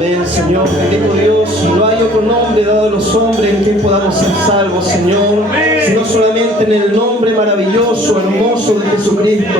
Amén, Señor, bendito Dios. No hay otro nombre dado a los hombres en quien podamos ser salvos, Señor, sino solamente en el nombre maravilloso, hermoso de Jesucristo.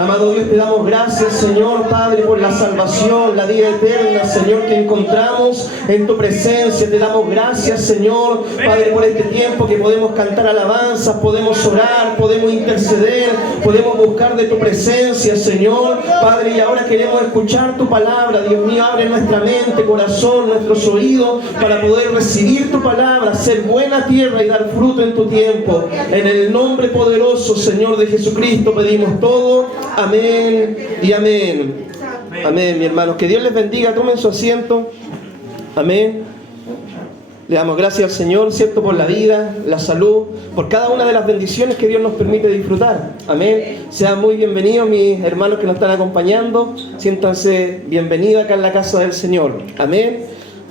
Amado Dios, te damos gracias, Señor, Padre, por la salvación, la vida eterna, Señor, que encontramos en tu presencia. Te damos gracias, Señor, Padre, por este tiempo que podemos cantar alabanzas, podemos orar, podemos interceder, podemos buscar de tu presencia, Señor, Padre, y ahora queremos escuchar tu palabra. Dios mío, abre nuestra mente, corazón, nuestros oídos, para poder recibir tu palabra, ser buena tierra y dar fruto en tu tiempo. En el nombre poderoso, Señor, de Jesucristo pedimos todo. Amén y amén. Amén, mi hermano. Que Dios les bendiga. Tomen su asiento. Amén. Le damos gracias al Señor, ¿cierto?, por la vida, la salud, por cada una de las bendiciones que Dios nos permite disfrutar. Amén. Sean muy bienvenidos mis hermanos que nos están acompañando. Siéntanse bienvenidos acá en la casa del Señor. Amén.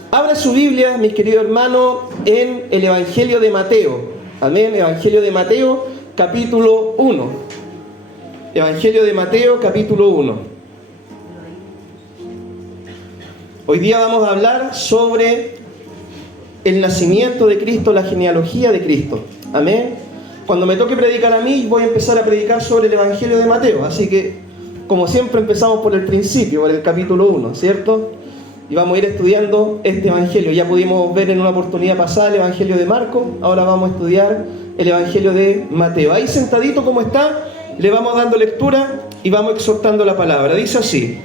Abra su Biblia, mis queridos hermanos, en el Evangelio de Mateo. Amén. Evangelio de Mateo, capítulo 1. Evangelio de Mateo, capítulo 1. Hoy día vamos a hablar sobre el nacimiento de Cristo, la genealogía de Cristo. Amén. Cuando me toque predicar a mí, voy a empezar a predicar sobre el Evangelio de Mateo. Así que, como siempre, empezamos por el principio, por el capítulo 1, ¿cierto? Y vamos a ir estudiando este Evangelio. Ya pudimos ver en una oportunidad pasada el Evangelio de Marcos. Ahora vamos a estudiar el Evangelio de Mateo. Ahí sentadito como está, le vamos dando lectura y vamos exhortando la palabra. Dice así: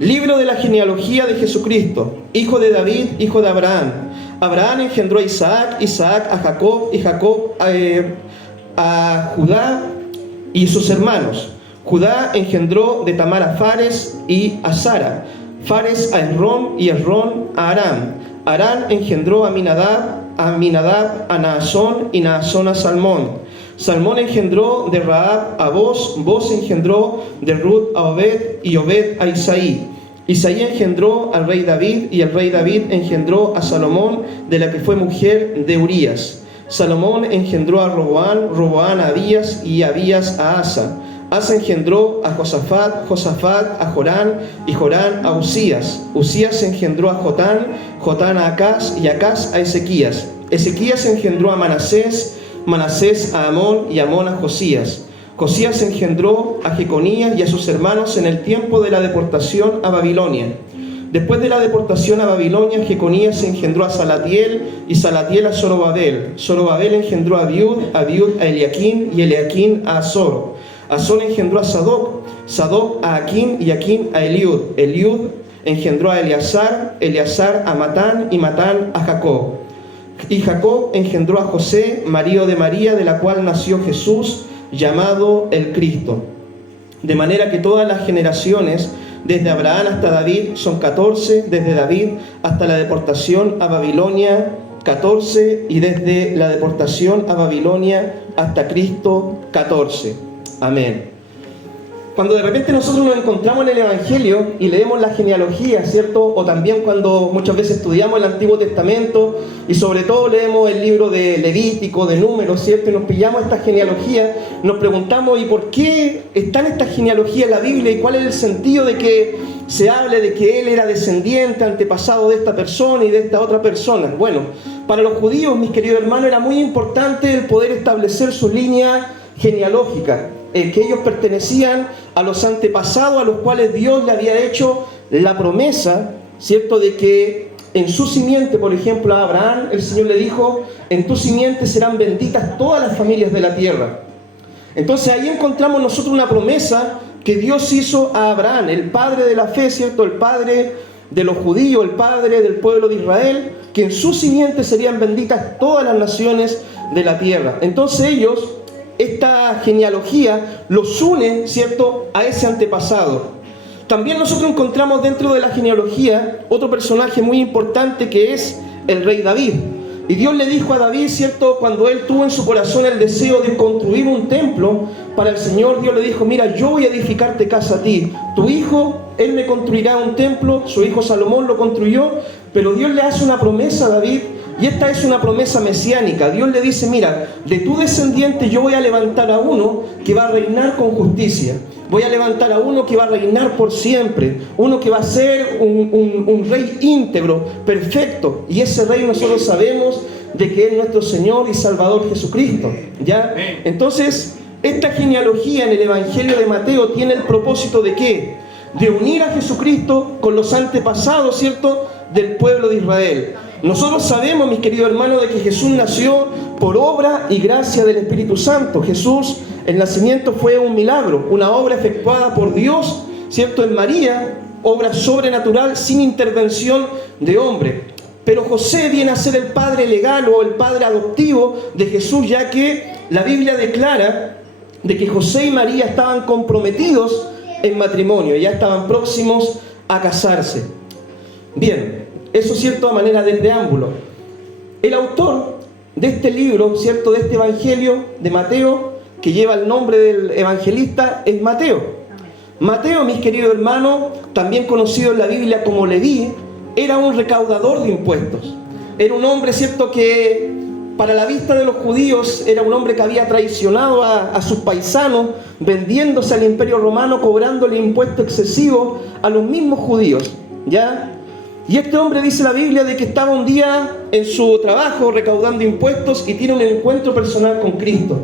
Libro de la genealogía de Jesucristo, hijo de David, hijo de Abraham. Abraham engendró a Isaac, Isaac a Jacob, y Jacob a Judá y sus hermanos. Judá engendró de Tamar a Fares y a Sara, Fares a Esrón y Esrón a Aram. Aram engendró a Aminadab a Naasón y Naasón a Salmón. Salmón engendró de Rahab a Boz, Boz engendró de Ruth a Obed y Obed a Isaí. Isaí engendró al rey David y el rey David engendró a Salomón, de la que fue mujer de Urías. Salomón engendró a Roboán, Roboán a Abías y Abías a Asa. Asa engendró a Josafat, Josafat a Jorán y Jorán a Usías. Usías engendró a Jotán, Jotán a Acaz y Acaz a Ezequías. Ezequías engendró a Manasés, Manasés a Amón y Amón a Josías. Josías engendró a Jeconías y a sus hermanos en el tiempo de la deportación a Babilonia. Después de la deportación a Babilonia, Jeconías engendró a Salatiel y Salatiel a Zorobabel. Zorobabel engendró a Abiud, Abiud a Eliaquín y Eliaquín a Azor. Azor engendró a Sadoc, Sadoc a Aquín y Aquín a Eliud. Eliud engendró a Eleazar, Eleazar a Matán y Matán a Jacob. Y Jacob engendró a José, marido de María, de la cual nació Jesús, llamado el Cristo. De manera que todas las generaciones, desde Abraham hasta David, son 14, desde David hasta la deportación a Babilonia, 14, y desde la deportación a Babilonia hasta Cristo, 14. Amén. Cuando de repente nosotros nos encontramos en el Evangelio y leemos la genealogía, ¿cierto? O también cuando muchas veces estudiamos el Antiguo Testamento y sobre todo leemos el libro de Levítico, de Números, ¿cierto? Y nos pillamos esta genealogía, nos preguntamos: ¿y por qué está en esta genealogía en la Biblia? ¿Y cuál es el sentido de que se hable de que él era descendiente, antepasado de esta persona y de esta otra persona? Bueno, para los judíos, mis queridos hermanos, era muy importante el poder establecer su línea genealógica, que ellos pertenecían a los antepasados a los cuales Dios le había hecho la promesa, ¿cierto?, de que en su simiente, por ejemplo, a Abraham, el Señor le dijo: en tu simiente serán benditas todas las familias de la tierra. Entonces ahí encontramos nosotros una promesa que Dios hizo a Abraham, el padre de la fe, ¿cierto?, el padre de los judíos, el padre del pueblo de Israel, que en su simiente serían benditas todas las naciones de la tierra. Entonces ellos, esta genealogía los une, ¿cierto?, a ese antepasado. También nosotros encontramos dentro de la genealogía otro personaje muy importante, que es el rey David. Y Dios le dijo a David, ¿cierto?, cuando él tuvo en su corazón el deseo de construir un templo para el Señor, Dios le dijo: mira, yo voy a edificarte casa a ti. Tu hijo, él me construirá un templo. Su hijo Salomón lo construyó. Pero Dios le hace una promesa a David, y esta es una promesa mesiánica. Dios le dice: mira, de tu descendiente yo voy a levantar a uno que va a reinar con justicia. voy a levantar a uno que va a reinar por siempre, uno que va a ser un rey íntegro, perfecto. Y ese rey nosotros sabemos de que es nuestro Señor y Salvador Jesucristo, ¿ya? Entonces, esta genealogía en el Evangelio de Mateo tiene el propósito de ¿qué? De unir a Jesucristo con los antepasados, ¿cierto?, del pueblo de Israel. Nosotros sabemos, mis queridos hermanos, de que Jesús nació por obra y gracia del Espíritu Santo. Jesús, el nacimiento fue un milagro, una obra efectuada por Dios, ¿cierto?, en María, obra sobrenatural sin intervención de hombre. Pero José viene a ser el padre legal o el padre adoptivo de Jesús, ya que la Biblia declara de que José y María estaban comprometidos en matrimonio, ya estaban próximos a casarse. Bien, eso cierto a manera de preámbulo. El autor de este libro, cierto, de este Evangelio de Mateo, que lleva el nombre del evangelista, es Mateo. Mateo, mis queridos hermanos, también conocido en la Biblia como Leví, era un recaudador de impuestos. Era un hombre, cierto, que para la vista de los judíos era un hombre que había traicionado a sus paisanos, vendiéndose al imperio romano, cobrándole impuesto excesivo a los mismos judíos, ¿ya? Y este hombre, dice la Biblia, de que estaba un día en su trabajo recaudando impuestos y tiene un encuentro personal con Cristo.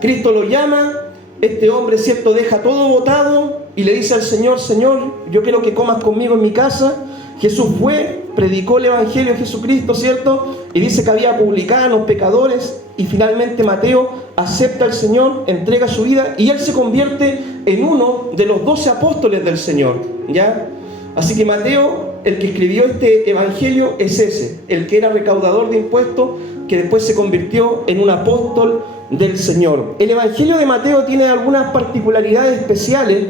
Cristo lo llama, este hombre, cierto, deja todo botado y le dice al Señor: Señor, yo quiero que comas conmigo en mi casa. Jesús fue, predicó el Evangelio de Jesucristo, ¿cierto? Y dice que había publicanos, pecadores, y finalmente Mateo acepta al Señor, entrega su vida, y él se convierte en uno de los 12 apóstoles del Señor, ¿ya? Así que Mateo, el que escribió este Evangelio, es ese, el que era recaudador de impuestos, que después se convirtió en un apóstol del Señor. El Evangelio de Mateo tiene algunas particularidades especiales,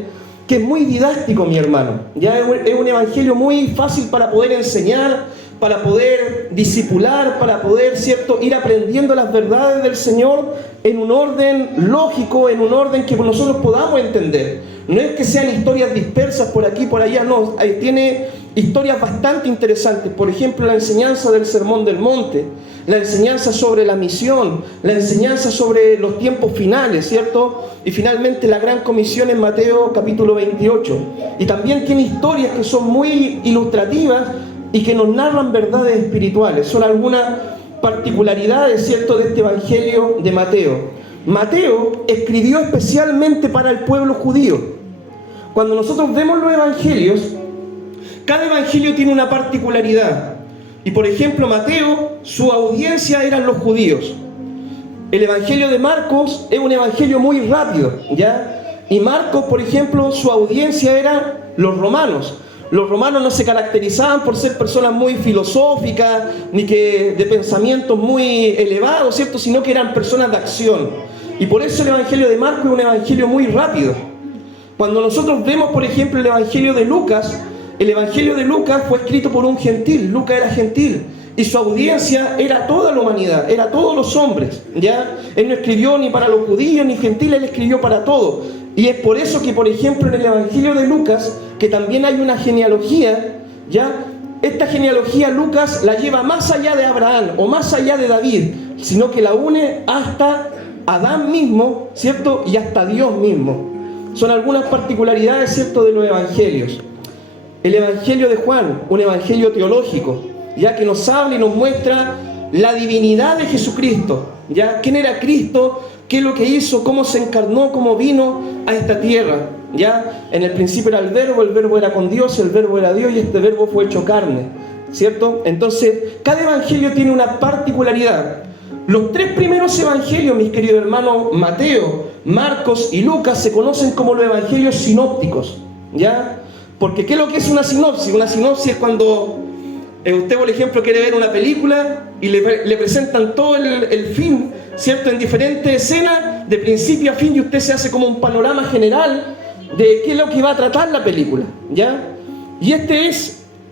que es muy didáctico, mi hermano. Ya es un evangelio muy fácil para poder enseñar, para poder discipular, para poder, ¿cierto?, ir aprendiendo las verdades del Señor en un orden lógico, en un orden que nosotros podamos entender. No es que sean historias dispersas por aquí, por allá, no. Tiene historias bastante interesantes. Por ejemplo, la enseñanza del Sermón del Monte, la enseñanza sobre la misión, la enseñanza sobre los tiempos finales, ¿cierto? Y finalmente la gran comisión en Mateo capítulo 28. Y también tiene historias que son muy ilustrativas y que nos narran verdades espirituales. Son algunas particularidades, ¿cierto?, de este Evangelio de Mateo. Mateo escribió especialmente para el pueblo judío. Cuando nosotros vemos los evangelios, cada evangelio tiene una particularidad. Y por ejemplo, Mateo, su audiencia eran los judíos. El Evangelio de Marcos es un evangelio muy rápido, ¿ya? Y Marcos, por ejemplo, su audiencia eran los romanos. Los romanos no se caracterizaban por ser personas muy filosóficas, ni que de pensamientos muy elevados, ¿cierto?, sino que eran personas de acción. Y por eso el Evangelio de Marcos es un evangelio muy rápido. Cuando nosotros vemos, por ejemplo, el Evangelio de Lucas, el Evangelio de Lucas fue escrito por un gentil. Lucas era gentil y su audiencia era toda la humanidad, era todos los hombres, ¿ya? Él no escribió ni para los judíos ni gentiles, él escribió para todos. Y es por eso que, por ejemplo, en el Evangelio de Lucas, que también hay una genealogía, ¿ya? Esta genealogía Lucas la lleva más allá de Abraham o más allá de David, sino que la une hasta Adán mismo, ¿cierto? Y hasta Dios mismo. Son algunas particularidades, ¿cierto?, de los evangelios. El Evangelio de Juan, un evangelio teológico, ya que nos habla y nos muestra la divinidad de Jesucristo, ya quién era Cristo, qué es lo que hizo, cómo se encarnó, cómo vino a esta tierra. Ya en el principio era el verbo era con Dios, el verbo era Dios y este verbo fue hecho carne, ¿cierto? Entonces, cada evangelio tiene una particularidad. Los tres primeros evangelios, mis queridos hermanos, Mateo, Marcos y Lucas, se conocen como los evangelios sinópticos, ¿ya? Porque ¿qué es lo que es una sinopsis? Una sinopsis es cuando usted, por ejemplo, quiere ver una película y le presentan todo el fin, ¿cierto?, en diferentes escenas, de principio a fin, y usted se hace como un panorama general de qué es lo que va a tratar la película, ¿ya? Y este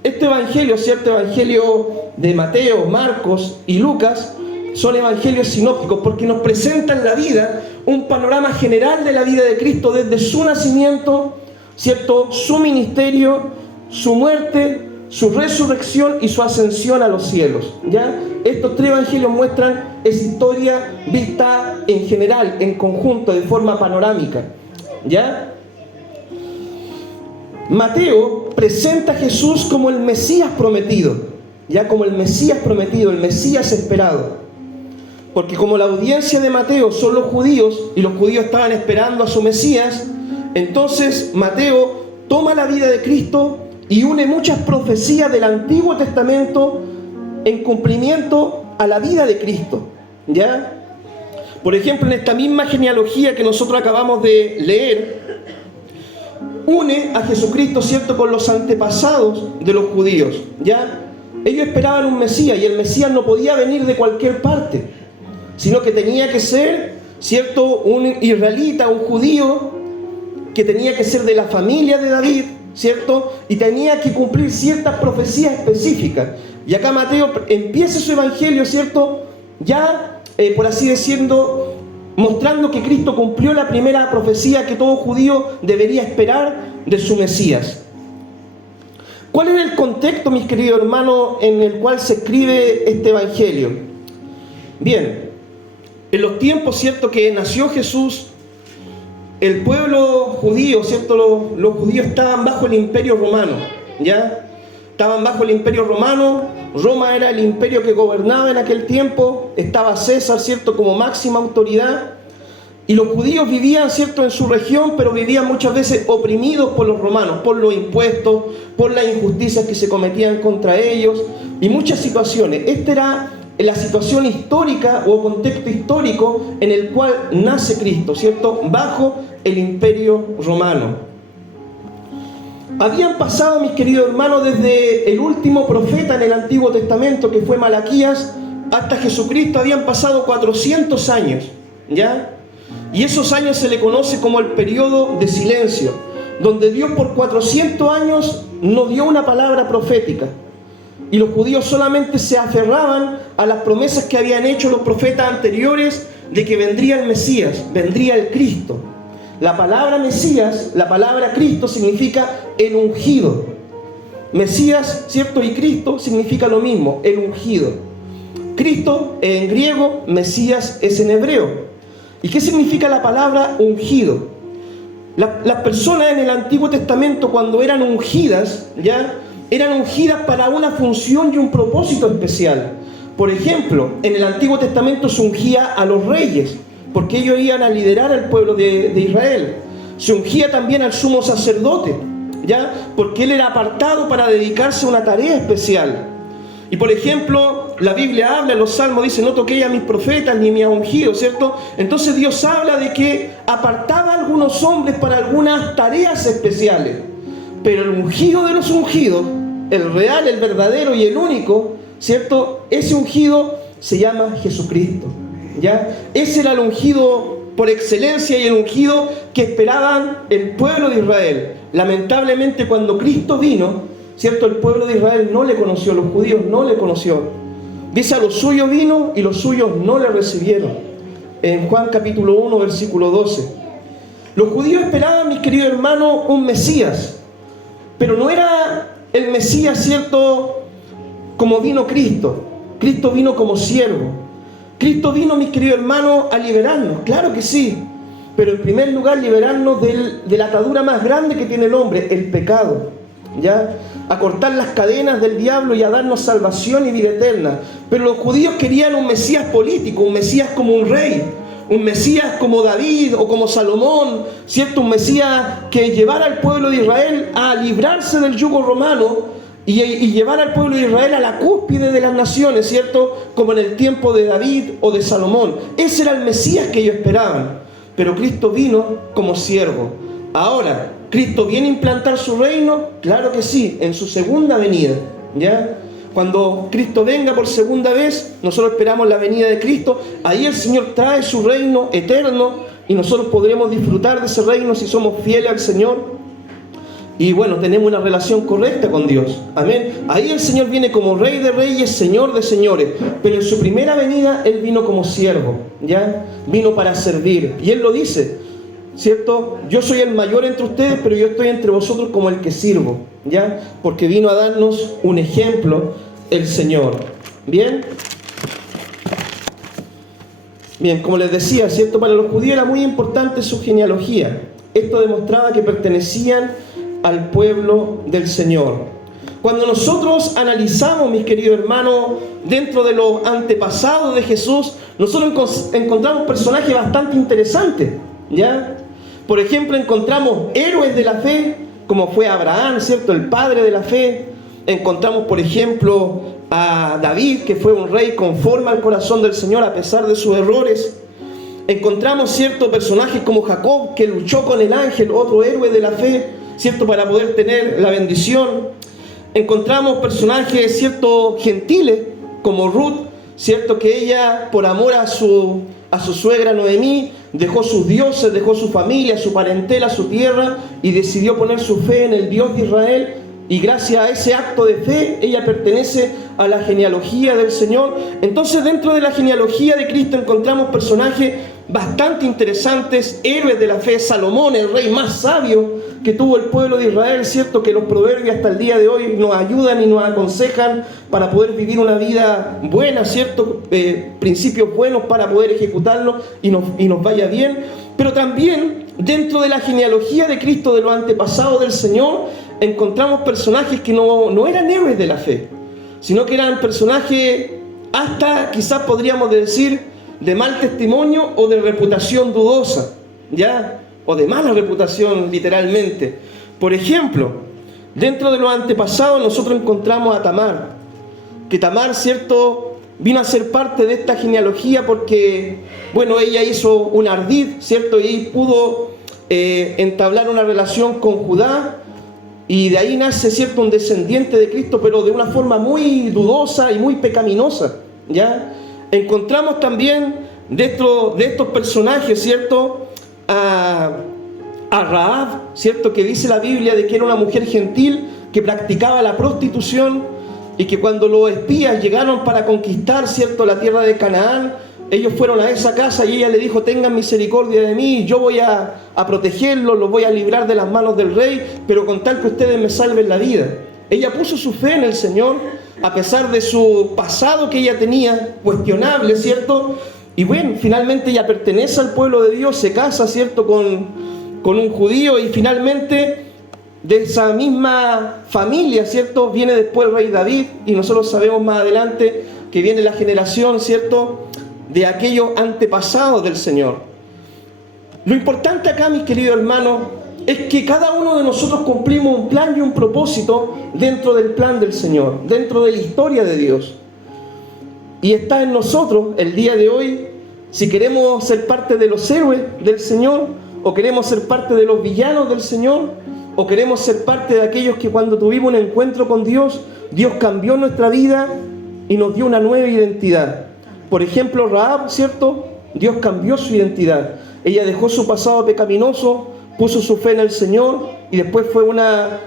evangelio, ¿cierto?, evangelio de Mateo, Marcos y Lucas, son evangelios sinópticos porque nos presentan la vida, un panorama general de la vida de Cristo desde su nacimiento, ¿cierto?, su ministerio, su muerte, su resurrección y su ascensión a los cielos, ¿ya? Estos tres evangelios muestran esa historia vista en general, en conjunto, de forma panorámica, ¿ya? Mateo presenta a Jesús como el Mesías prometido, ya como el Mesías prometido, el Mesías esperado. Porque como la audiencia de Mateo son los judíos, y los judíos estaban esperando a su Mesías, entonces Mateo toma la vida de Cristo y une muchas profecías del Antiguo Testamento en cumplimiento a la vida de Cristo, ¿ya? Por ejemplo, en esta misma genealogía que nosotros acabamos de leer, une a Jesucristo, ¿cierto?, con los antepasados de los judíos, ¿ya? Ellos esperaban un Mesías, y el Mesías no podía venir de cualquier parte, sino que tenía que ser, ¿cierto?, un israelita, un judío, que tenía que ser de la familia de David, ¿cierto?, y tenía que cumplir ciertas profecías específicas. Y acá Mateo empieza su evangelio, ¿cierto?, ya, por así decirlo, mostrando que Cristo cumplió la primera profecía que todo judío debería esperar de su Mesías. ¿Cuál es el contexto, mis queridos hermanos, en el cual se escribe este evangelio? Bien, en los tiempos, ¿cierto?, que nació Jesús, el pueblo judío, ¿cierto?, los judíos estaban bajo el imperio romano, ¿ya? Estaban bajo el imperio romano. Roma era el imperio que gobernaba en aquel tiempo. Estaba César, ¿cierto?, como máxima autoridad. Y los judíos vivían, ¿cierto?, en su región, pero vivían muchas veces oprimidos por los romanos, por los impuestos, por las injusticias que se cometían contra ellos, y muchas situaciones. Esta era la situación histórica o contexto histórico en el cual nace Cristo, ¿cierto?, bajo el imperio romano. Habían pasado, mis queridos hermanos, desde el último profeta en el Antiguo Testamento, que fue Malaquías, hasta Jesucristo, habían pasado 400 años, ¿ya? Y esos años se le conoce como el periodo de silencio, donde Dios por 400 años no dio una palabra profética. Y los judíos solamente se aferraban a las promesas que habían hecho los profetas anteriores de que vendría el Mesías, vendría el Cristo. La palabra Mesías, la palabra Cristo significa el ungido. Mesías, ¿cierto?, y Cristo significa lo mismo, el ungido. Cristo en griego, Mesías es en hebreo. ¿Y qué significa la palabra ungido? Las personas en el Antiguo Testamento, cuando eran ungidas, ¿ya?, eran ungidas para una función y un propósito especial. Por ejemplo, en el Antiguo Testamento se ungía a los reyes, porque ellos iban a liderar al pueblo de Israel. Se ungía también al sumo sacerdote, ¿ya?, porque él era apartado para dedicarse a una tarea especial. Y por ejemplo, la Biblia habla, en los Salmos dice: no toquéis a mis profetas ni me ha ungido, ¿cierto? Entonces Dios habla de que apartaba a algunos hombres para algunas tareas especiales. Pero el ungido de los ungidos, el real, el verdadero y el único, ¿cierto?, ese ungido se llama Jesucristo, ¿ya? Ese era el ungido por excelencia y el ungido que esperaban el pueblo de Israel. Lamentablemente, cuando Cristo vino, ¿cierto?, el pueblo de Israel no le conoció, los judíos no le conoció. Dice: a los suyos vino y los suyos no le recibieron. En Juan capítulo 1, versículo 12. Los judíos esperaban, mis queridos hermanos, un Mesías, pero no era el Mesías, ¿cierto?, como vino Cristo. Cristo vino como siervo. Cristo vino, mis queridos hermanos, a liberarnos, claro que sí, pero en primer lugar liberarnos de la atadura más grande que tiene el hombre, el pecado, ¿ya?, a cortar las cadenas del diablo y a darnos salvación y vida eterna. Pero los judíos querían un Mesías político, un Mesías como un rey, un Mesías como David o como Salomón, ¿cierto?, un Mesías que llevara al pueblo de Israel a librarse del yugo romano y llevar al pueblo de Israel a la cúspide de las naciones, ¿cierto?, como en el tiempo de David o de Salomón. Ese era el Mesías que ellos esperaban. Pero Cristo vino como siervo. Ahora, ¿Cristo viene a implantar su reino? Claro que sí, en su segunda venida, ¿ya? Cuando Cristo venga por segunda vez, nosotros esperamos la venida de Cristo. Ahí el Señor trae su reino eterno y nosotros podremos disfrutar de ese reino si somos fieles al Señor. Y bueno, tenemos una relación correcta con Dios. Amén. Ahí el Señor viene como Rey de Reyes, Señor de Señores. Pero en su primera venida, Él vino como siervo, ¿ya? Vino para servir. Y Él lo dice, ¿cierto? Yo soy el mayor entre ustedes, pero yo estoy entre vosotros como el que sirvo, ¿ya? Porque vino a darnos un ejemplo el Señor. ¿Bien? Bien, como les decía, ¿cierto? Para los judíos era muy importante su genealogía. Esto demostraba que pertenecían al pueblo del Señor. Cuando nosotros analizamos, mis queridos hermanos, dentro de los antepasados de Jesús, nosotros encontramos personajes bastante interesantes, ¿ya? Por ejemplo, encontramos héroes de la fe, como fue Abraham, ¿cierto?, el padre de la fe. Encontramos, por ejemplo, a David, que fue un rey conforme al corazón del Señor a pesar de sus errores. Encontramos ciertos personajes como Jacob, que luchó con el ángel, otro héroe de la fe, ¿cierto?, para poder tener la bendición. Encontramos personajes, ¿cierto?, gentiles, como Ruth, ¿cierto?, que ella, por amor a su suegra Noemí, dejó sus dioses, dejó su familia, su parentela, su tierra, y decidió poner su fe en el Dios de Israel. Y gracias a ese acto de fe, ella pertenece a la genealogía del Señor. Entonces, dentro de la genealogía de Cristo encontramos personajes bastante interesantes, héroes de la fe. Salomón, el rey más sabio que tuvo el pueblo de Israel, ¿cierto?, que los proverbios hasta el día de hoy nos ayudan y nos aconsejan para poder vivir una vida buena, ¿cierto?, principios buenos para poder ejecutarlos y nos vaya bien. Pero también dentro de la genealogía de Cristo, de los antepasados del Señor, encontramos personajes que no eran héroes de la fe, sino que eran personajes hasta quizás podríamos decir de mal testimonio o de reputación dudosa, ¿ya?, o de mala reputación literalmente. Por ejemplo, dentro de los antepasados nosotros encontramos a Tamar, que Tamar, ¿cierto?, vino a ser parte de esta genealogía porque, bueno, ella hizo un ardid, ¿cierto?, y pudo entablar una relación con Judá, y de ahí nace, ¿cierto?, un descendiente de Cristo, pero de una forma muy dudosa y muy pecaminosa, ¿ya? Encontramos también dentro de estos personajes, ¿cierto?, a Rahab, ¿cierto?, que dice la Biblia de que era una mujer gentil que practicaba la prostitución, y que cuando los espías llegaron para conquistar, ¿cierto?, la tierra de Canaán, ellos fueron a esa casa y ella le dijo: tengan misericordia de mí, yo voy a protegerlos, los voy a librar de las manos del rey, pero con tal que ustedes me salven la vida. Ella puso su fe en el Señor, a pesar de su pasado que ella tenía, cuestionable, ¿cierto? Y bueno, finalmente ella pertenece al pueblo de Dios, se casa, ¿cierto?, con un judío, y finalmente de esa misma familia, ¿cierto?, viene después el rey David, y nosotros sabemos más adelante que viene la generación, ¿cierto?, de aquellos antepasados del Señor. Lo importante acá, mis queridos hermanos, es que cada uno de nosotros cumplimos un plan y un propósito dentro del plan del Señor, dentro de la historia de Dios. Y está en nosotros el día de hoy si queremos ser parte de los héroes del Señor, o queremos ser parte de los villanos del Señor, o queremos ser parte de aquellos que cuando tuvimos un encuentro con Dios, Dios cambió nuestra vida y nos dio una nueva identidad. Por ejemplo, Rahab, ¿cierto?, Dios cambió su identidad. Ella dejó su pasado pecaminoso, puso su fe en el Señor, y después fue una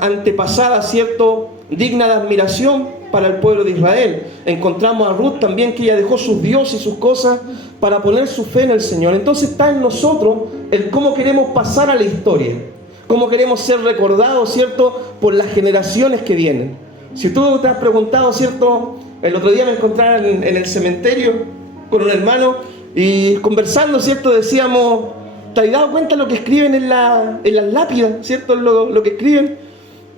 antepasada, ¿cierto?, digna de admiración para el pueblo de Israel. Encontramos a Ruth también, que ella dejó sus dioses y sus cosas para poner su fe en el Señor. Entonces está en nosotros el cómo queremos pasar a la historia, cómo queremos ser recordados, ¿cierto?, por las generaciones que vienen. Si tú te has preguntado, ¿cierto?, el otro día me encontraba en el cementerio con un hermano y conversando, ¿cierto?, decíamos: ¿te has dado cuenta de lo que escriben en las lápidas, ¿cierto?, lo que escriben?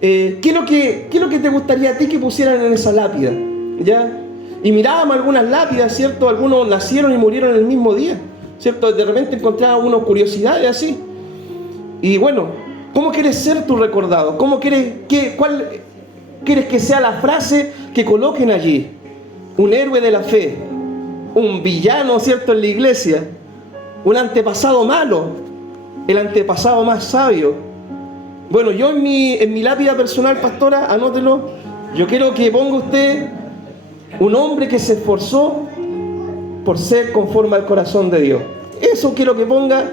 ¿Qué es lo que te gustaría a ti que pusieran en esa lápida? ¿Ya? Y mirábamos algunas lápidas, ¿cierto? Algunos nacieron y murieron el mismo día, ¿cierto? De repente encontrábamos unas curiosidades así. Y bueno, ¿cómo quieres ser tú recordado? ¿Cuál quieres que sea la frase que coloquen allí? Un héroe de la fe, un villano, ¿cierto?, en la iglesia, un antepasado malo, el antepasado más sabio. Bueno, yo en mi lápida personal, pastora, anótelo, yo quiero que ponga usted un hombre que se esforzó por ser conforme al corazón de Dios. Eso quiero que ponga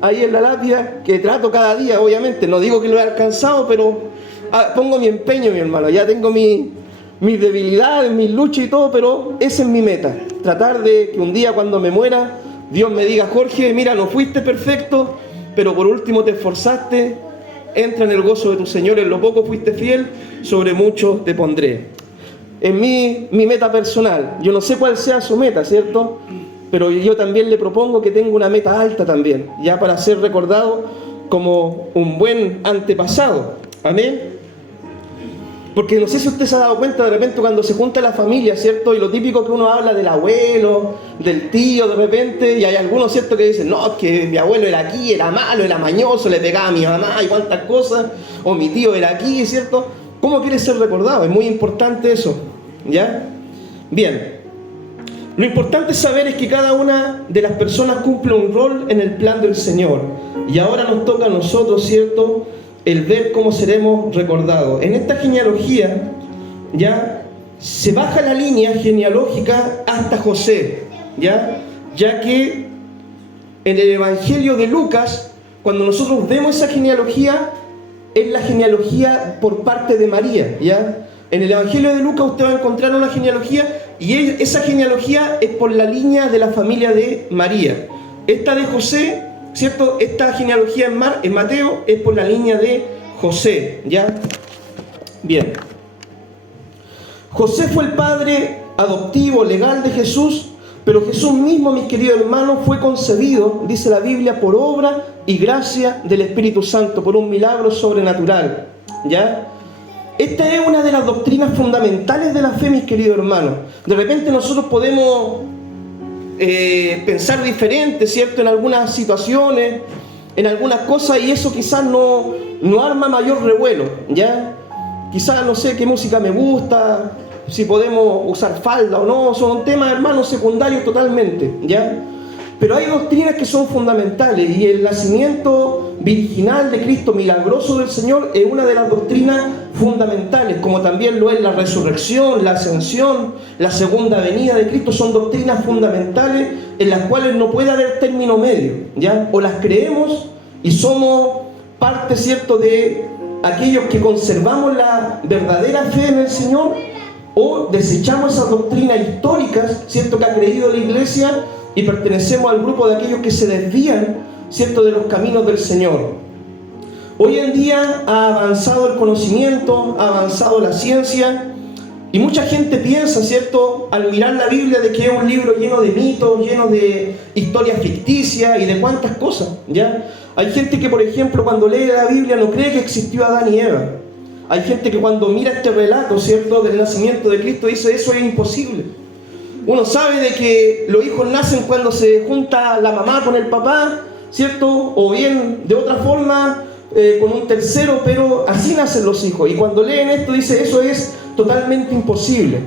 ahí en la lápida, que trato cada día, obviamente. No digo que lo he alcanzado, pero pongo mi empeño, mi hermano. Ya tengo mis debilidades, mis luchas y todo, pero esa es mi meta. Tratar de que un día cuando me muera, Dios me diga: Jorge, mira, no fuiste perfecto, pero por último te esforzaste. Entra en el gozo de tu Señor, en lo poco fuiste fiel, sobre mucho te pondré. Es mi meta personal. Yo no sé cuál sea su meta, ¿cierto? Pero yo también le propongo que tenga una meta alta también, ya para ser recordado como un buen antepasado. Amén. Porque no sé si usted se ha dado cuenta de repente cuando se junta la familia, ¿cierto? Y lo típico que uno habla del abuelo, del tío de repente, y hay algunos, ¿cierto?, que dicen, no, es que mi abuelo era aquí, era malo, era mañoso, le pegaba a mi mamá y cuántas cosas, o mi tío era aquí, ¿cierto? ¿Cómo quiere ser recordado? Es muy importante eso, ¿ya? Bien. Lo importante saber es que cada una de las personas cumple un rol en el plan del Señor. Y ahora nos toca a nosotros, ¿cierto?, el ver cómo seremos recordados. En esta genealogía, ya se baja la línea genealógica hasta José, ya que en el Evangelio de Lucas, cuando nosotros vemos esa genealogía, es la genealogía por parte de María, ¿ya? En el Evangelio de Lucas usted va a encontrar una genealogía y esa genealogía es por la línea de la familia de María. Esta de José, ¿cierto? Esta genealogía en Mateo es por la línea de José, ¿ya? Bien. José fue el padre adoptivo, legal de Jesús, pero Jesús mismo, mis queridos hermanos, fue concebido, dice la Biblia, por obra y gracia del Espíritu Santo, por un milagro sobrenatural, ¿ya? Esta es una de las doctrinas fundamentales de la fe, mis queridos hermanos. De repente nosotros podemos pensar diferente, ¿cierto?, en algunas situaciones, en algunas cosas, y eso quizás no arma mayor revuelo, ¿ya? Quizás no sé qué música me gusta, si podemos usar falda o no, son temas, hermanos, secundarios totalmente, ¿ya? Pero hay doctrinas que son fundamentales, y el nacimiento virginal de Cristo, milagroso del Señor, es una de las doctrinas fundamentales, como también lo es la resurrección, la ascensión, la segunda venida de Cristo. Son doctrinas fundamentales en las cuales no puede haber término medio, ¿ya? O las creemos y somos parte, ¿cierto?, de aquellos que conservamos la verdadera fe en el Señor, o desechamos esas doctrinas históricas, ¿cierto?, que ha creído la Iglesia, y pertenecemos al grupo de aquellos que se desvían, ¿cierto?, de los caminos del Señor. Hoy en día ha avanzado el conocimiento, ha avanzado la ciencia, y mucha gente piensa, ¿cierto?, al mirar la Biblia, de que es un libro lleno de mitos, lleno de historias ficticias y de cuantas cosas, ¿ya? Hay gente que, por ejemplo, cuando lee la Biblia no cree que existió Adán y Eva. Hay gente que cuando mira este relato, ¿cierto?, del nacimiento de Cristo, dice, eso es imposible. Uno sabe de que los hijos nacen cuando se junta la mamá con el papá, ¿cierto? O bien de otra forma, con un tercero, pero así nacen los hijos. Y cuando leen esto dice, eso es totalmente imposible.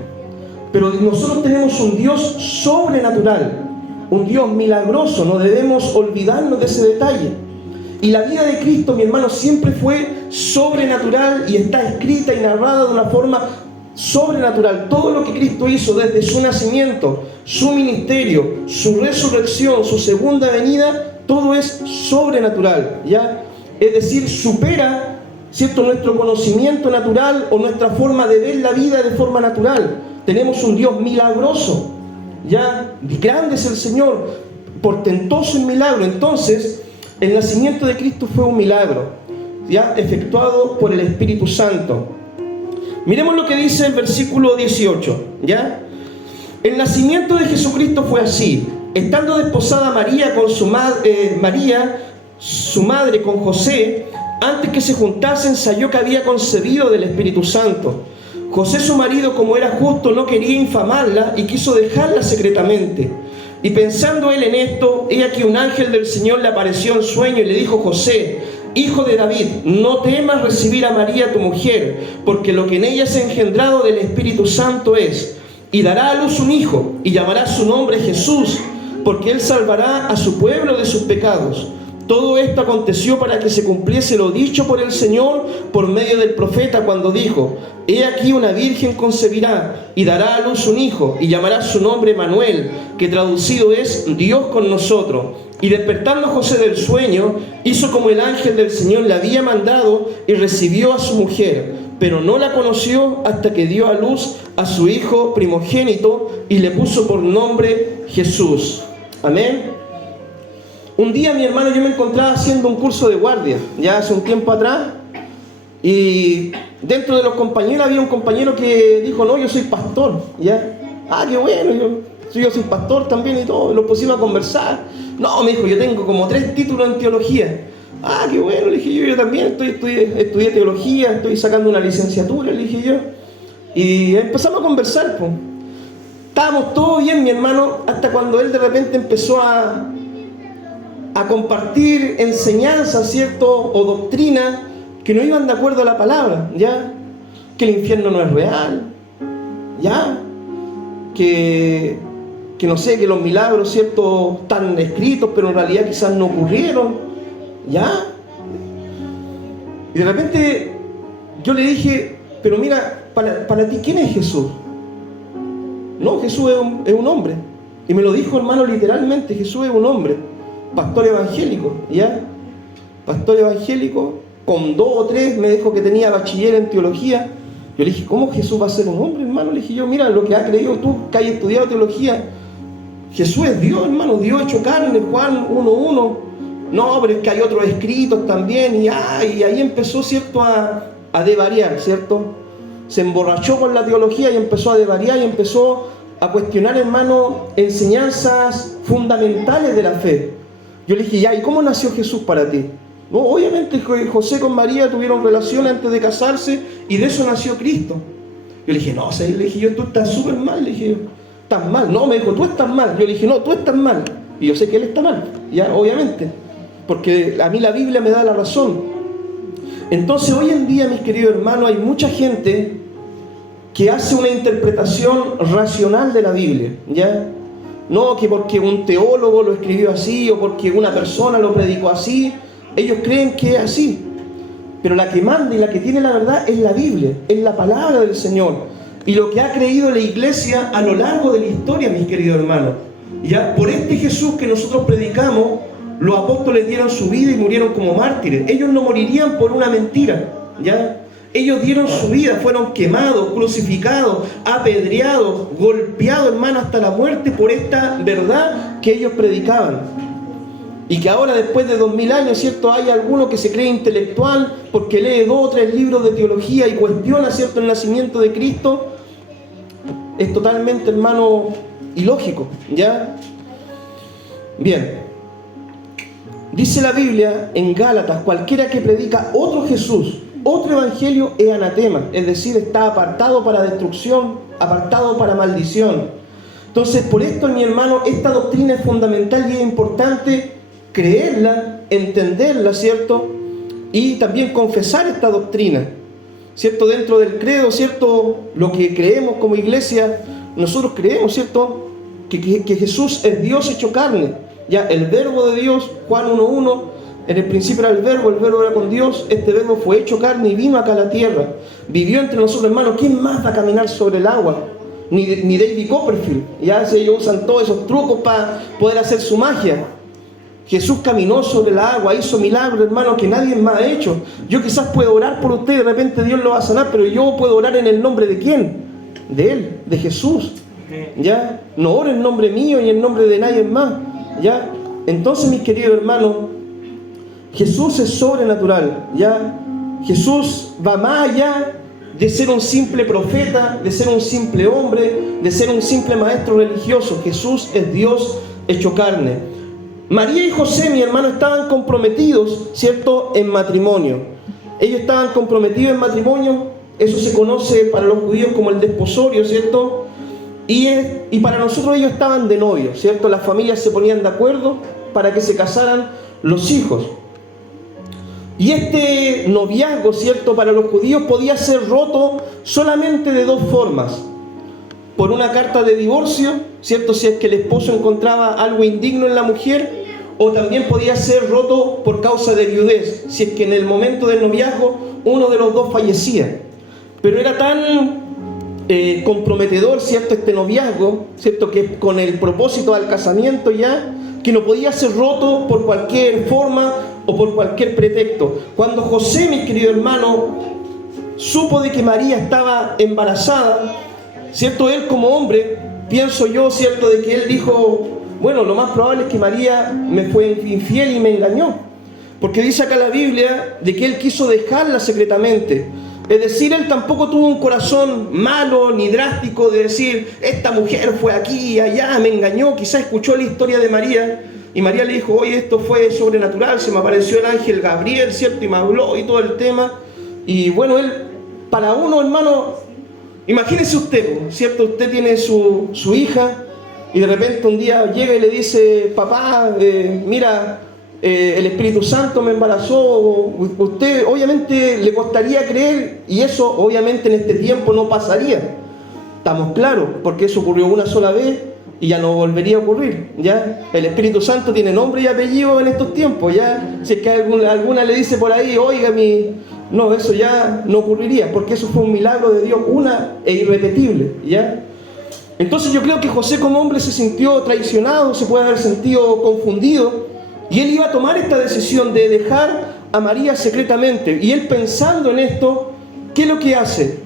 Pero nosotros tenemos un Dios sobrenatural, un Dios milagroso, no debemos olvidarnos de ese detalle. Y la vida de Cristo, mi hermano, siempre fue sobrenatural y está escrita y narrada de una forma sobrenatural. Todo lo que Cristo hizo desde su nacimiento, su ministerio, su resurrección, su segunda venida, todo es sobrenatural, ¿ya? Es decir, supera, ¿cierto?, nuestro conocimiento natural o nuestra forma de ver la vida de forma natural. Tenemos un Dios milagroso, ¿ya? Grande es el Señor, portentoso en milagro. Entonces, el nacimiento de Cristo fue un milagro, ¿ya?, efectuado por el Espíritu Santo. Miremos lo que dice el versículo 18, ¿ya? El nacimiento de Jesucristo fue así. Estando desposada María con su madre con José, antes que se juntasen, se halló que había concebido del Espíritu Santo. José, su marido, como era justo, no quería infamarla y quiso dejarla secretamente. Y pensando él en esto, he aquí un ángel del Señor le apareció en sueño y le dijo: José, hijo de David, no temas recibir a María tu mujer, porque lo que en ella es engendrado del Espíritu Santo es, y dará a luz un hijo, y llamará su nombre Jesús, porque él salvará a su pueblo de sus pecados. Todo esto aconteció para que se cumpliese lo dicho por el Señor por medio del profeta, cuando dijo: He aquí una virgen concebirá y dará a luz un hijo, y llamará su nombre Manuel, que traducido es Dios con nosotros. Y despertando José del sueño, hizo como el ángel del Señor le había mandado, y recibió a su mujer, pero no la conoció hasta que dio a luz a su hijo primogénito, y le puso por nombre Jesús. Amén. Un día, mi hermano, yo me encontraba haciendo un curso de guardia, ya hace un tiempo atrás, y dentro de los compañeros había un compañero que dijo: no, yo soy pastor, ¿ya? Ah, qué bueno, yo soy pastor también y todo. Lo pusimos a conversar. No, me dijo, yo tengo como 3 títulos en teología. Ah, qué bueno, le dije yo también estudié teología, estoy sacando una licenciatura, le dije yo. Y empezamos a conversar, pues. Estábamos todos bien, mi hermano, hasta cuando él de repente empezó a compartir enseñanzas, ¿cierto? O doctrinas que no iban de acuerdo a la palabra, ¿ya? Que el infierno no es real, ¿ya? Que no sé, que los milagros, ¿cierto? Están escritos, pero en realidad quizás no ocurrieron, ¿ya? Y de repente yo le dije, pero mira, para ti, ¿quién es Jesús? No, Jesús es un hombre. Y me lo dijo, hermano, literalmente, Jesús es un hombre. Pastor evangélico, ¿ya? Pastor evangélico, con 2 o 3, me dijo que tenía bachiller en teología. Yo le dije, ¿cómo Jesús va a ser un hombre, hermano? Le dije yo, mira, lo que has creído tú, que has estudiado teología, Jesús es Dios, hermano, Dios hecho carne, Juan 1:1. No, pero es que hay otros escritos también, y ahí empezó, ¿cierto?, a devariar, ¿cierto? Se emborrachó con la teología y empezó a devariar y empezó a cuestionar, hermano, enseñanzas fundamentales de la fe. Yo le dije, ya, ¿y cómo nació Jesús para ti? No, obviamente José con María tuvieron relación antes de casarse y de eso nació Cristo. Yo le dije, no, le dije yo, tú estás súper mal, le dije yo, estás mal. No, me dijo, tú estás mal. Yo le dije, no, tú estás mal. Y yo sé que él está mal, ya, obviamente, porque a mí la Biblia me da la razón. Entonces, hoy en día, mis queridos hermanos, hay mucha gente que hace una interpretación racional de la Biblia, ¿ya? No que porque un teólogo lo escribió así o porque una persona lo predicó así, ellos creen que es así. Pero la que manda y la que tiene la verdad es la Biblia, es la palabra del Señor. Y lo que ha creído la iglesia a lo largo de la historia, mis queridos hermanos. ¿Ya? Por este Jesús que nosotros predicamos, los apóstoles dieron su vida y murieron como mártires. Ellos no morirían por una mentira, ¿ya? Ellos dieron su vida, fueron quemados, crucificados, apedreados, golpeados, hermano, hasta la muerte por esta verdad que ellos predicaban. Y que ahora, después de 2000 años, ¿cierto?, hay alguno que se cree intelectual porque lee 2 o 3 libros de teología y cuestiona, ¿cierto?, el nacimiento de Cristo. Es totalmente, hermano, ilógico, ¿ya? Bien. Dice la Biblia en Gálatas, cualquiera que predica otro Jesús, otro evangelio, es anatema, es decir, está apartado para destrucción, apartado para maldición. Entonces, por esto, mi hermano, esta doctrina es fundamental y es importante creerla, entenderla, ¿cierto? Y también confesar esta doctrina, ¿cierto? Dentro del credo, ¿cierto? Lo que creemos como iglesia, nosotros creemos, ¿cierto?, que Jesús es Dios hecho carne. Ya, el verbo de Dios, Juan 1:1, en el principio era el verbo era con Dios, este verbo fue hecho carne y vino acá a la tierra, vivió entre nosotros, hermanos. ¿Quién más va a caminar sobre el agua? Ni David Copperfield, ya ellos usan todos esos trucos para poder hacer su magia. Jesús caminó sobre el agua, hizo milagros, hermano, que nadie más ha hecho. Yo quizás puedo orar por usted, de repente Dios lo va a sanar, pero yo puedo orar en el nombre de ¿quién? De Él, de Jesús, ¿ya? No oro en nombre mío y en nombre de nadie más, ¿ya? Entonces, mis queridos hermanos, Jesús es sobrenatural, ¿ya? Jesús va más allá de ser un simple profeta, de ser un simple hombre, de ser un simple maestro religioso. Jesús es Dios hecho carne. María y José, mi hermano, estaban comprometidos, ¿cierto?, en matrimonio. Ellos estaban comprometidos en matrimonio. Eso se conoce para los judíos como el desposorio, ¿cierto? Y para nosotros ellos estaban de novio, ¿cierto? Las familias se ponían de acuerdo para que se casaran los hijos. Y este noviazgo, ¿cierto?, para los judíos podía ser roto solamente de 2 formas. Por una carta de divorcio, ¿cierto?, si es que el esposo encontraba algo indigno en la mujer, o también podía ser roto por causa de viudez, si es que en el momento del noviazgo uno de los dos fallecía. Pero era tan comprometedor, ¿cierto?, este noviazgo, ¿cierto?, que con el propósito del casamiento ya, que no podía ser roto por cualquier forma o por cualquier pretexto. Cuando José, mis queridos hermanos, supo de que María estaba embarazada, ¿cierto?, él como hombre, pienso yo, ¿cierto?, de que él dijo, bueno, lo más probable es que María me fue infiel y me engañó. Porque dice acá la Biblia de que él quiso dejarla secretamente. Es decir, él tampoco tuvo un corazón malo ni drástico de decir, esta mujer fue aquí y allá, me engañó. Quizás escuchó la historia de María, y María le dijo, oye, esto fue sobrenatural, se me apareció el ángel Gabriel, ¿cierto? Y me habló y todo el tema. Y bueno, él, para uno, hermano, imagínese usted, ¿cierto? Usted tiene su hija y de repente un día llega y le dice, papá, mira, el Espíritu Santo me embarazó. Usted obviamente le costaría creer, y eso obviamente en este tiempo no pasaría. Estamos claros, porque eso ocurrió una sola vez y ya no volvería a ocurrir, ¿ya? El Espíritu Santo tiene nombre y apellido en estos tiempos, ¿ya? Si es que alguna le dice por ahí, oiga, no, eso ya no ocurriría, porque eso fue un milagro de Dios, una e irrepetible, ¿ya? Entonces yo creo que José como hombre se sintió traicionado, se puede haber sentido confundido, y él iba a tomar esta decisión de dejar a María secretamente. Y él, pensando en esto, ¿qué es lo que hace?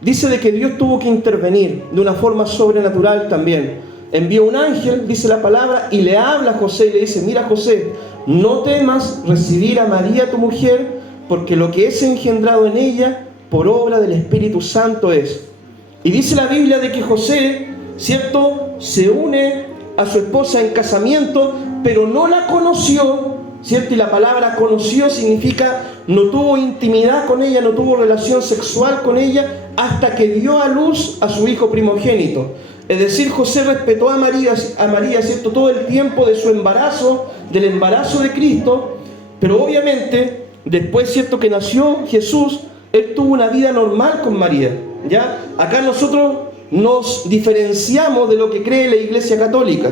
Dice de que Dios tuvo que intervenir de una forma sobrenatural también. Envió un ángel, dice la palabra, y le habla a José y le dice, mira José, no temas recibir a María tu mujer, porque lo que es engendrado en ella, por obra del Espíritu Santo es. Y dice la Biblia de que José, ¿cierto?, se une a su esposa en casamiento, pero no la conoció, ¿cierto? Y la palabra conoció significa no tuvo intimidad con ella, no tuvo relación sexual con ella, hasta que dio a luz a su hijo primogénito. Es decir, José respetó a María, ¿cierto?, todo el tiempo de su embarazo, del embarazo de Cristo, pero obviamente, después, ¿cierto?, que nació Jesús, él tuvo una vida normal con María, ¿ya? Acá nosotros nos diferenciamos de lo que cree la Iglesia Católica,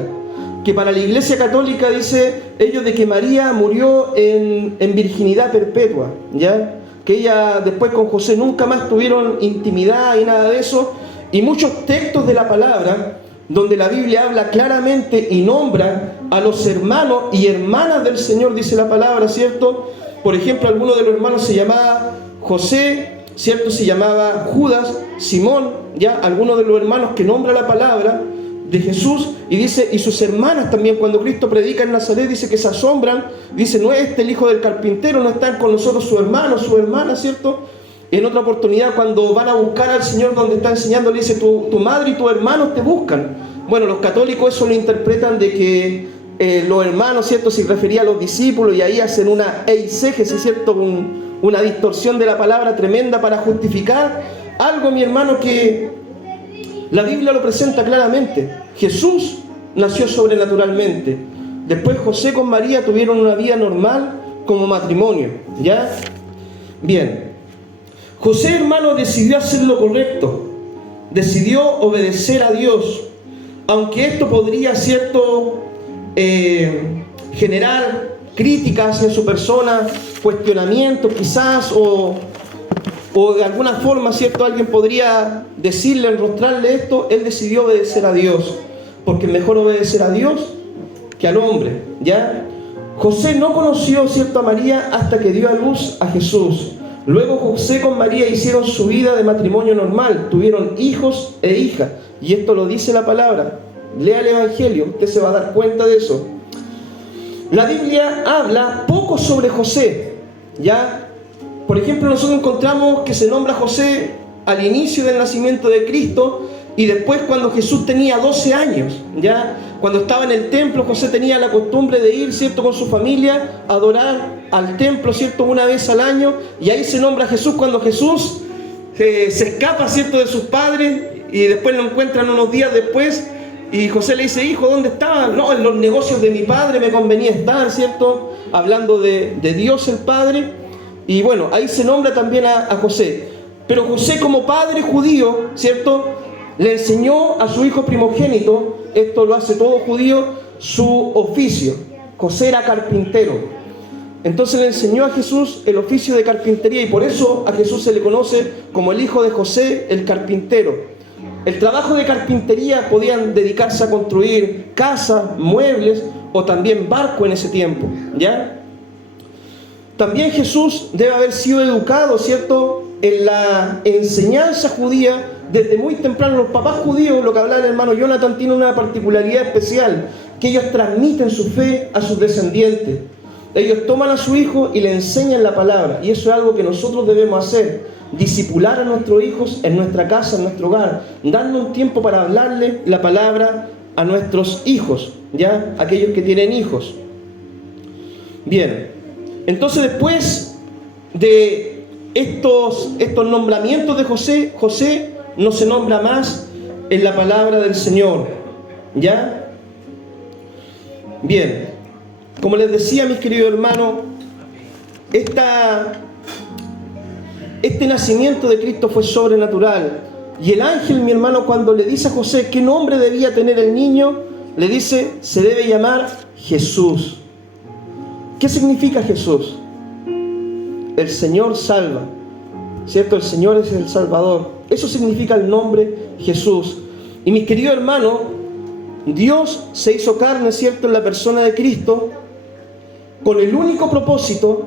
que para la Iglesia Católica dice ellos de que María murió en virginidad perpetua, ¿ya? Que ella después con José nunca más tuvieron intimidad y nada de eso, y muchos textos de la palabra donde la Biblia habla claramente y nombra a los hermanos y hermanas del Señor, dice la palabra, ¿cierto? Por ejemplo, alguno de los hermanos se llamaba José, ¿cierto? Se llamaba Judas, Simón, ya, algunos de los hermanos que nombra la palabra de Jesús, y dice, y sus hermanas también, cuando Cristo predica en Nazaret, dice que se asombran, dice, no es este el hijo del carpintero, no están con nosotros su hermano, su hermana, ¿cierto? Y en otra oportunidad, cuando van a buscar al Señor donde está enseñando, le dice, tu madre y tus hermanos te buscan. Bueno, los católicos eso lo interpretan de que los hermanos, ¿cierto?, se refería a los discípulos, y ahí hacen una eisegesis, ¿cierto?, una distorsión de la palabra tremenda para justificar algo, mi hermano, que la Biblia lo presenta claramente. Jesús nació sobrenaturalmente. Después José con María tuvieron una vida normal como matrimonio, ¿ya? Bien. José, hermano, decidió hacer lo correcto. Decidió obedecer a Dios. Aunque esto podría, ¿cierto?, generar críticas hacia su persona, cuestionamientos quizás, o de alguna forma, ¿cierto?, alguien podría decirle, enrostrarle esto. Él decidió obedecer a Dios, porque es mejor obedecer a Dios que al hombre, ¿ya? José no conoció, ¿cierto?, a María hasta que dio a luz a Jesús. Luego José con María hicieron su vida de matrimonio normal, tuvieron hijos e hijas, y esto lo dice la palabra. Lea el Evangelio, usted se va a dar cuenta de eso. La Biblia habla poco sobre José, ¿ya? Por ejemplo, nosotros encontramos que se nombra José al inicio del nacimiento de Cristo, y después cuando Jesús tenía 12 años, ¿ya? Cuando estaba en el templo, José tenía la costumbre de ir, ¿cierto?, con su familia a adorar al templo, ¿cierto?, una vez al año, y ahí se nombra a Jesús cuando Jesús se escapa, ¿cierto?, de sus padres, y después lo encuentran unos días después, y José le dice, hijo, ¿dónde estaba? No, en los negocios de mi padre me convenía estar, ¿cierto?, hablando de Dios el Padre. Y bueno, ahí se nombra también a José. Pero José, como padre judío, ¿cierto?, le enseñó a su hijo primogénito, esto lo hace todo judío, su oficio. José era carpintero. Entonces le enseñó a Jesús el oficio de carpintería, y por eso a Jesús se le conoce como el hijo de José, el carpintero. El trabajo de carpintería podían dedicarse a construir casas, muebles o también barcos en ese tiempo, ¿ya? También Jesús debe haber sido educado, ¿cierto?, en la enseñanza judía desde muy temprano. Los papás judíos, lo que hablaba el hermano Jonathan, tienen una particularidad especial, que ellos transmiten su fe a sus descendientes. Ellos toman a su hijo y le enseñan la palabra, y eso es algo que nosotros debemos hacer: discipular a nuestros hijos en nuestra casa, en nuestro hogar, darnos un tiempo para hablarle la palabra a nuestros hijos, ¿ya? Aquellos que tienen hijos. Bien, entonces después de estos nombramientos de José, José no se nombra más en la palabra del Señor, ¿ya? Bien, como les decía, mis queridos hermanos, este nacimiento de Cristo fue sobrenatural. Y el ángel, mi hermano, cuando le dice a José qué nombre debía tener el niño, le dice, se debe llamar Jesús. ¿Qué significa Jesús? El Señor salva, ¿cierto? El Señor es el Salvador. Eso significa el nombre Jesús. Y mis queridos hermanos, Dios se hizo carne, ¿cierto?, en la persona de Cristo, con el único propósito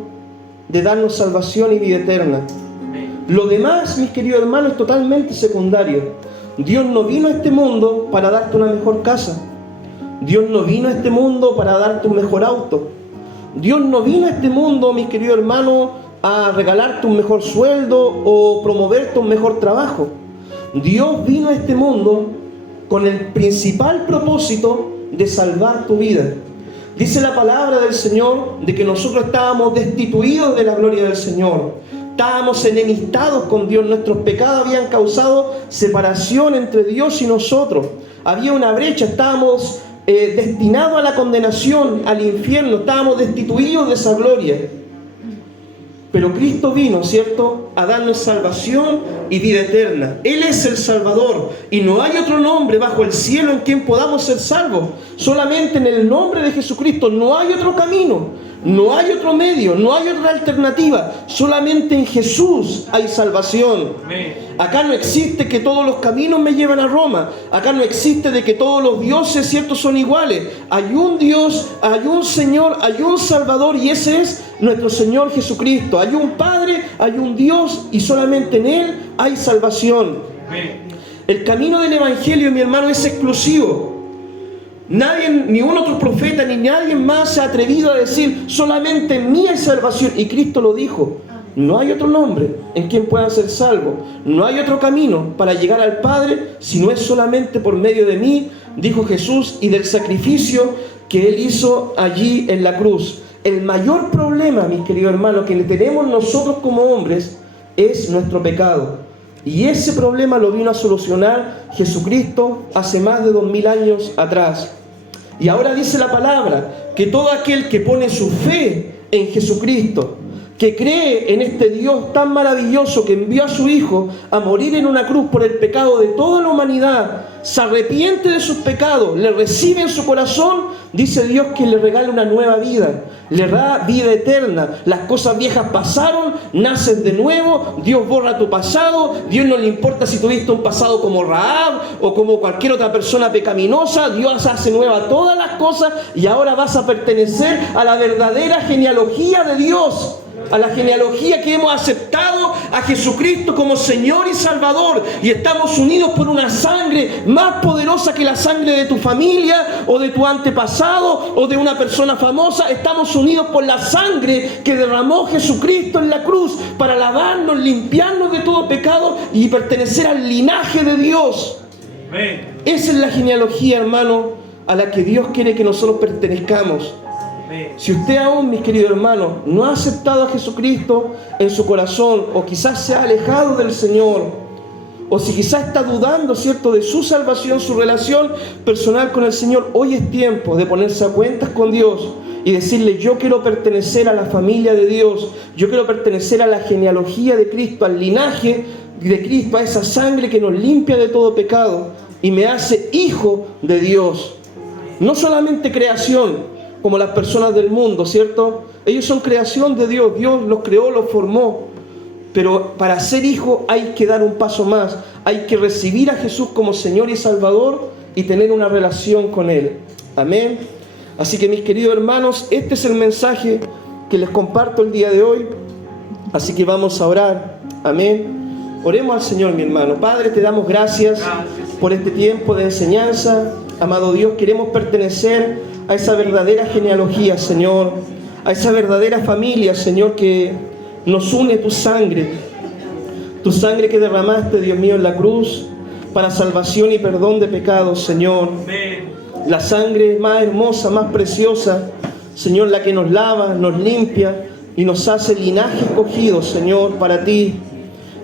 de darnos salvación y vida eterna. Lo demás, mis queridos hermanos, es totalmente secundario. Dios no vino a este mundo para darte una mejor casa. Dios no vino a este mundo para darte un mejor auto. Dios no vino a este mundo, mis queridos hermanos, a regalarte un mejor sueldo o promoverte un mejor trabajo. Dios vino a este mundo con el principal propósito de salvar tu vida. Dice la palabra del Señor de que nosotros estábamos destituidos de la gloria del Señor. Estábamos enemistados con Dios. Nuestros pecados habían causado separación entre Dios y nosotros. Había una brecha. Estábamos destinados a la condenación, al infierno. Estábamos destituidos de esa gloria. Pero Cristo vino, ¿cierto?, a darnos salvación y vida eterna. Él es el Salvador. Y no hay otro nombre bajo el cielo en quien podamos ser salvos. Solamente en el nombre de Jesucristo. No hay otro camino. No hay otro medio, no hay otra alternativa. Solamente en Jesús hay salvación. Acá no existe que todos los caminos me llevan a Roma. Acá no existe de que todos los dioses, ¿cierto?, son iguales. Hay un Dios, hay un Señor, hay un Salvador, y ese es nuestro Señor Jesucristo. Hay un Padre, hay un Dios, y solamente en Él hay salvación. El camino del Evangelio, mi hermano, es exclusivo. Nadie, ni un otro profeta, ni nadie más se ha atrevido a decir, solamente en mí hay salvación. Y Cristo lo dijo. No hay otro nombre en quien puedan ser salvos. No hay otro camino para llegar al Padre, si no es solamente por medio de mí, dijo Jesús, y del sacrificio que Él hizo allí en la cruz. El mayor problema, mis queridos hermanos, que tenemos nosotros como hombres, es nuestro pecado. Y ese problema lo vino a solucionar Jesucristo hace más de 2000 años atrás. Y ahora dice la palabra que todo aquel que pone su fe en Jesucristo, que cree en este Dios tan maravilloso que envió a su Hijo a morir en una cruz por el pecado de toda la humanidad, se arrepiente de sus pecados, le recibe en su corazón, dice Dios que le regala una nueva vida, le da vida eterna. Las cosas viejas pasaron, naces de nuevo, Dios borra tu pasado. Dios no le importa si tuviste un pasado como Rahab o como cualquier otra persona pecaminosa. Dios hace nueva todas las cosas y ahora vas a pertenecer a la verdadera genealogía de Dios, a la genealogía que hemos aceptado a Jesucristo como Señor y Salvador, y estamos unidos por una sangre más poderosa que la sangre de tu familia o de tu antepasado o de una persona famosa. Estamos unidos por la sangre que derramó Jesucristo en la cruz para lavarnos, limpiarnos de todo pecado y pertenecer al linaje de Dios. Esa es la genealogía, hermano, a la que Dios quiere que nosotros pertenezcamos. Si usted aún, mis queridos hermanos, no ha aceptado a Jesucristo en su corazón, o quizás se ha alejado del Señor, o si quizás está dudando, ¿cierto?, de su salvación, su relación personal con el Señor, hoy es tiempo de ponerse a cuentas con Dios y decirle: yo quiero pertenecer a la familia de Dios, yo quiero pertenecer a la genealogía de Cristo, al linaje de Cristo, a esa sangre que nos limpia de todo pecado y me hace hijo de Dios. No solamente creación, como las personas del mundo, ¿cierto? Ellos son creación de Dios. Dios los creó, los formó. Pero para ser hijo hay que dar un paso más. Hay que recibir a Jesús como Señor y Salvador y tener una relación con Él. Amén. Así que, mis queridos hermanos, este es el mensaje que les comparto el día de hoy. Así que vamos a orar. Amén. Oremos al Señor, mi hermano. Padre, te damos gracias por este tiempo de enseñanza. Amado Dios, queremos pertenecer a esa verdadera genealogía, Señor, a esa verdadera familia, Señor, que nos une tu sangre que derramaste, Dios mío, en la cruz para salvación y perdón de pecados, Señor. la sangre más hermosa, más preciosa, Señor, la que nos lava, nos limpia y nos hace linaje escogido, Señor, para ti.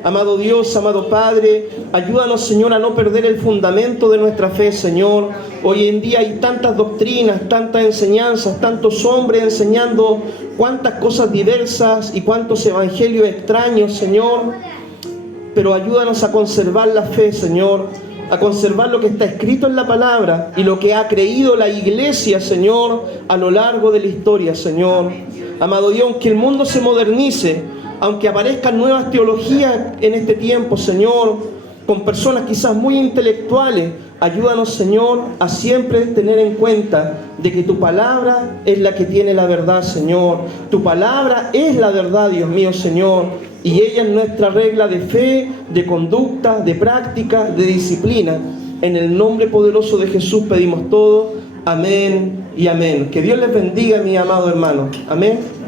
Amado Dios, amado Padre, ayúdanos, Señor, a no perder el fundamento de nuestra fe, Señor. Hoy en día hay tantas doctrinas, tantas enseñanzas, tantos hombres enseñando cuántas cosas diversas y cuántos evangelios extraños, Señor. Pero ayúdanos a conservar la fe, Señor, a conservar lo que está escrito en la palabra y lo que ha creído la iglesia, Señor, a lo largo de la historia, Señor. Amado Dios, que el mundo se modernice, aunque aparezcan nuevas teologías en este tiempo, Señor, con personas quizás muy intelectuales, ayúdanos, Señor, a siempre tener en cuenta de que tu palabra es la que tiene la verdad, Señor. Tu palabra es la verdad, Dios mío, Señor. Y ella es nuestra regla de fe, de conducta, de práctica, de disciplina. En el nombre poderoso de Jesús pedimos todo. Amén y amén. Que Dios les bendiga, mis amados hermanos. Amén.